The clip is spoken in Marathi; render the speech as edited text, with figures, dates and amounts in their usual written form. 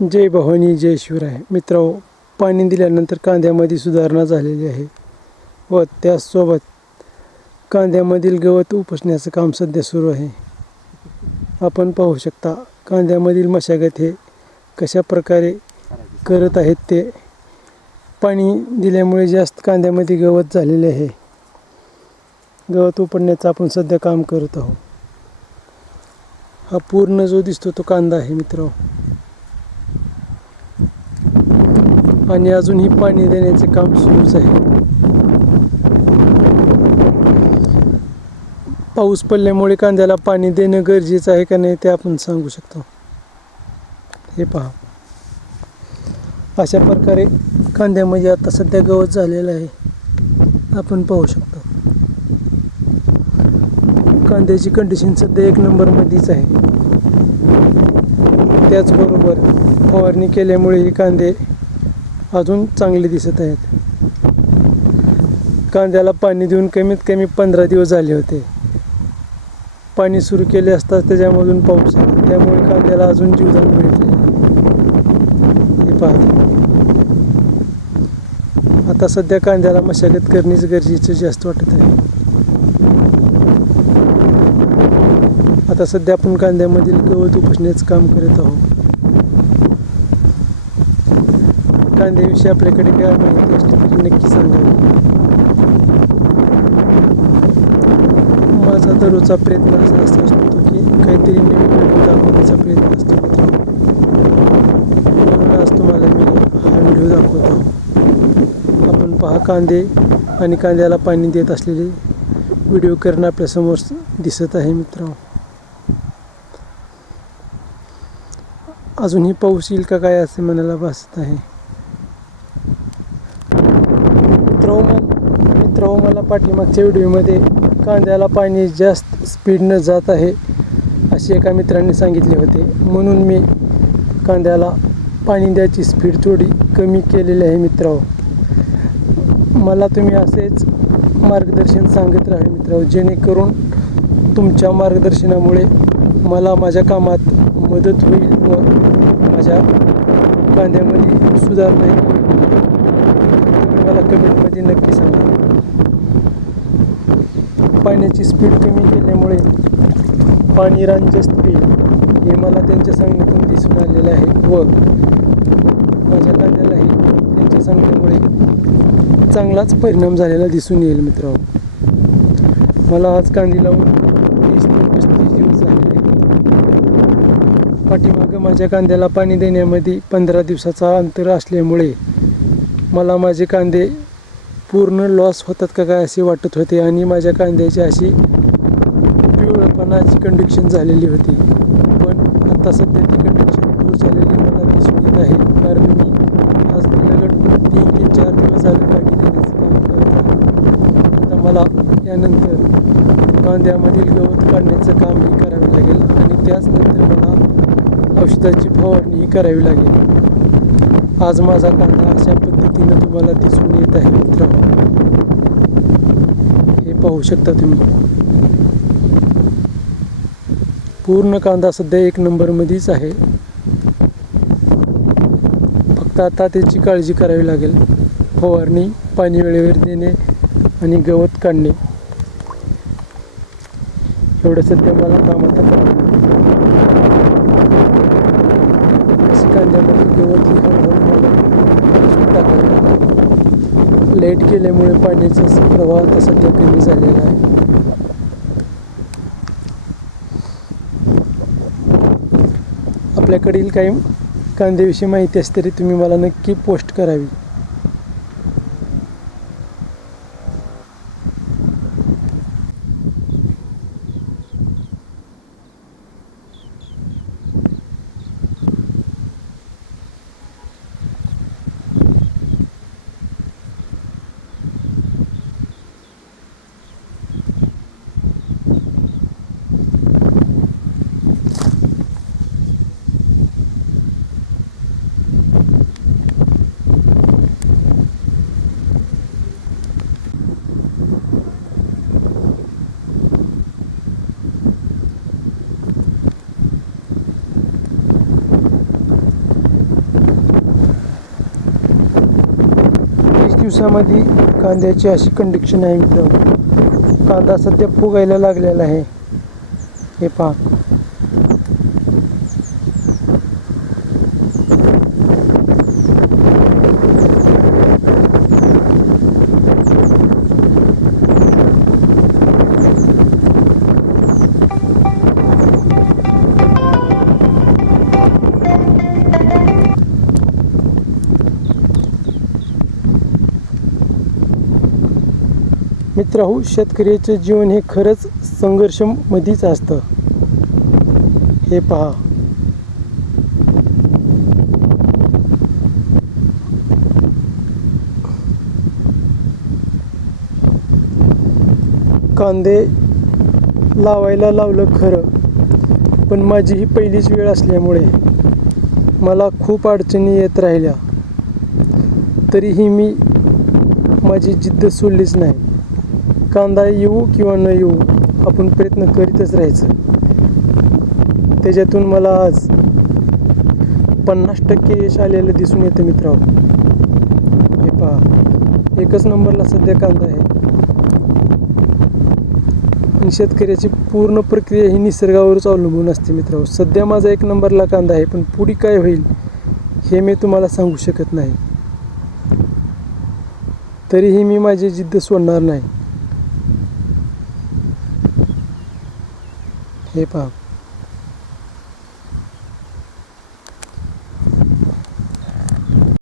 जय भवानी जय शिवराय. मित्रांनो, पाणी दिल्यानंतर कांद्यामध्ये सुधारणा झालेली आहे व त्याचसोबत कांद्यामधील गवत उपसण्याचं काम सध्या सुरू आहे. आपण पाहू शकता कांद्यामधील मशागत हे कशा प्रकारे करत आहेत ते. पाणी दिल्यामुळे जास्त कांद्यामध्ये गवत झालेले आहे. गवत उपटण्याचं आपण सध्या काम करत आहोत. हा पूर्ण जो दिसतो तो कांदा आहे मित्रांनो, आणि अजूनही पाणी देण्याचे काम सुरूच आहे. पाऊस पडल्यामुळे कांद्याला पाणी देणं गरजेचं आहे का नाही ते आपण सांगू शकतो. हे पहा, अशा प्रकारे कांद्यामध्ये आता सध्या गवत झालेलं आहे. आपण पाहू शकतो कांद्याची कंडिशन सध्या 1 नंबरमध्येच आहे. त्याचबरोबर फवारणी केल्यामुळे हे कांदे अजून चांगले दिसत आहेत. कांद्याला पाणी देऊन कमीत कमी 15 दिवस झाले होते. पाणी सुरू केले असता त्याच्यामधून पाऊस आला, त्यामुळे कांद्याला अजून जीवदान मिळते. हे पाहता, आता सध्या कांद्याला मशागत करणेच गरजेचं जास्त वाटत आहे. आता सध्या आपण कांद्यामधील गवत उपसण्याचं काम करत आहोत. कांद्याविषयी आपल्याकडे काय माहिती असली तरी नक्की सांगावी. माझा दररोजचा प्रयत्न असा असतो की काहीतरी नवीन व्हिडिओ दाखवण्याचा प्रयत्न असतो मित्रांनो. म्हणून आज तुम्हाला मी हा व्हिडिओ दाखवतो. आपण पहा, कांदे आणि कांद्याला पाणी देत असलेले व्हिडिओ करणं आपल्यासमोर दिसत आहे मित्रांनो. अजूनही पाऊस येईल का काय असे मनाला भासत आहे. मित्रांनो, मला पाठीमागच्या व्हिडिओमध्ये कांद्याला पाणी जास्त स्पीडनं जात आहे असे एका मित्रांनी सांगितले होते. म्हणून मी कांद्याला पाणी द्यायची स्पीड थोडी कमी केलेली आहे मित्रांनो. मला तुम्ही असेच मार्गदर्शन सांगत राहा मित्रांनो, जेणेकरून तुमच्या मार्गदर्शनामुळे मला माझ्या कामात मदत होईल व माझ्या कांद्यामध्ये सुधारणा होईल. तुम्ही मला कमेंटमध्ये नक्की सांगा. पाण्याची स्पीड कमी केल्यामुळे पाणी रान जास्त येईल हे मला त्यांच्या सांगण्यातून दिसून आलेलं आहे व माझ्या कांद्यालाही त्यांच्या सांगण्यामुळे चांगलाच परिणाम झालेला दिसून येईल मित्रांनो. मला आज कांदी लावून 30 ते 35 दिवस झालेले आहेत. पाठीमागं माझ्या कांद्याला पाणी देण्यामध्ये 15 दिवसाचा अंतर असल्यामुळे मला माझे कांदे पूर्ण लॉस होतात का काय असे वाटत होते आणि माझ्या कांद्याची अशी पिवळपणाची कंडिशन झालेली होती. पण आता सध्या ती कंडिशन दूर झालेली मला दिसून येत आहे, कारण मी आज लगड 3 ते 4 दिवस झाले पाणी देण्याचं काम करत आहे. आता मला यानंतर कांद्यामधील गवत काढण्याचं कामही करावे लागेल आणि त्याचनंतर मला औषधाची फवारणीही करावी लागेल. आज माझा कांदा अशा पद्धतीनं तुम्हाला दिसून येत आहे मित्रांनो. हे पाहू शकता तुम्ही, पूर्ण कांदा सध्या 1 नंबरमध्येच आहे. फक्त आता त्याची काळजी करावी लागेल. फवारणी, पाणी वेळेवर देणे आणि गवत काढणे एवढं सध्या मला काम आता करावं लागेल. कांद्यामध्ये गवत ही हळूहळू मला टाकावे लागेल. लाईट गेल्यामुळे पाण्याचा प्रवाह आता सध्या कमी झालेला आहे. आपल्याकडील काही कांद्याविषयी माहिती असते तरी तुम्ही मला नक्की पोस्ट करावी. दिवसामध्ये कांद्याची अशी कंडिशन आहे मित्रांनो. कांदा सध्या फुगायला लागलेला आहे. हे पहा. मित्रहो, शेतकऱ्याचं जीवन हे खरंच संघर्षमध्येच असतं. हे पहा. कांदे लावायला लावलं खरं, पण माझी ही पहिलीच वेळ असल्यामुळे मला खूप अडचणी येत राहिल्या. तरीही मी माझी जिद्द सोडलीच नाही. कांदा येऊ किंवा न येऊ, आपण प्रयत्न करीतच राहायचं. त्याच्यातून मला आज 50% यश आलेलं दिसून येतं मित्रांनो. हे पहा, एकच नंबरला सध्या कांदा आहे. आणि शेतकऱ्याची पूर्ण प्रक्रिया ही निसर्गावरच अवलंबून असते मित्रांनो. सध्या माझा 1 नंबरला कांदा आहे, पण पुढे काय होईल हे मी तुम्हाला सांगू शकत नाही. तरीही मी माझी जिद्द सोडणार नाही. हे पहा.